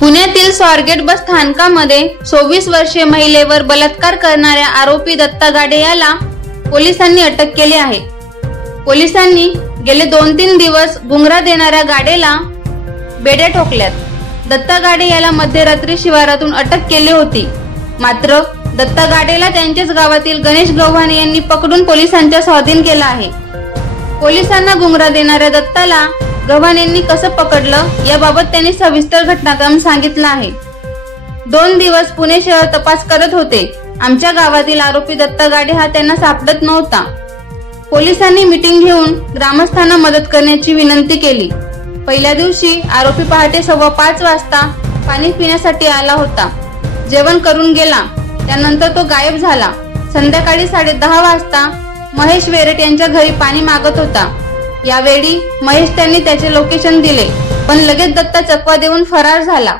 पुण्यातील स्वारगेट बस स्थानकामध्ये 24 वर्षीय महिलेवर बलात्कार करणाऱ्या आरोपी दत्ता गाडे याला पोलिसांनी अटक केली आहे। पोलिसांनी गेले 2-3 दिवस गुंगरा देणाऱ्या गाडेला बेड्या ठोकल्यात। दत्ता गाडे याला मध्यरात्री शिवारातून अटक केली होती, मात्र दत्ता गाडेला त्यांच्याच गावातील गणेश गव्हाणे यांनी पकडून पोलिसांच्या स्वाधीन केला आहे। पोलिसांना गुंगरा देणाऱ्या दत्ताला गव्हाणेंनी कसं पकडलं याबाबत त्यांनी सविस्तर घटनाक्रम सांगितला आहे। 2 दिवस पुणे शहर तपास करत होते। आमच्या गावातील आरोपी दत्ता गाडे हा त्यांना सापडत नव्हता। पोलिसांनी मीटिंग घेऊन ग्रामस्थांना मदत करण्याची विनंती केली। पहिल्या दिवशी आरोपी पहाटे 5:15 वाजता पाणी पिण्यासाठी आला होता। जेवण करून गेला, त्यानंतर तो गायब झाला। संध्याकाळी 10:30 वाजता महेश वेरट यांच्या घरी पाणी मागत होता। यावेळी महेश त्यांनी त्याचे लोकेशन दिले, पण लगेच दत्ता चकवा देऊन फरार झाला।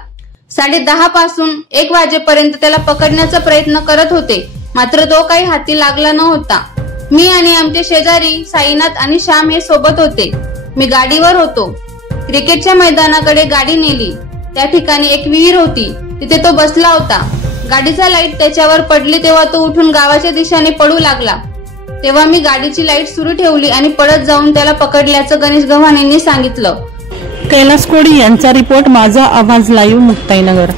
10:30 पासून 1 वाजेपर्यंत त्याला पकडण्याचा प्रयत्न करत होते, मात्र तो काही हाती लागला नव्हता। मी आणि आमचे शेजारी साईनाथ आणि श्याम हे सोबत होते। मी गाडीवर होतो। क्रिकेटच्या मैदानाकडे गाडी नेली। त्या ठिकाणी एक विहीर होती, तिथे तो बसला होता। गाडीचा लाईट त्याच्यावर पडली तेव्हा तो उठून गावाच्या दिशेने पळू लागला। तेव्हा मी गाडीची लाईट सुरू ठेवली आणि पळत जाऊन त्याला पकडल्याचं गणेश गव्हाणेंनी सांगितलं। कैलास कोडी यांचा रिपोर्ट, माझा आवाज लाईव्ह, मुक्ताईनगर।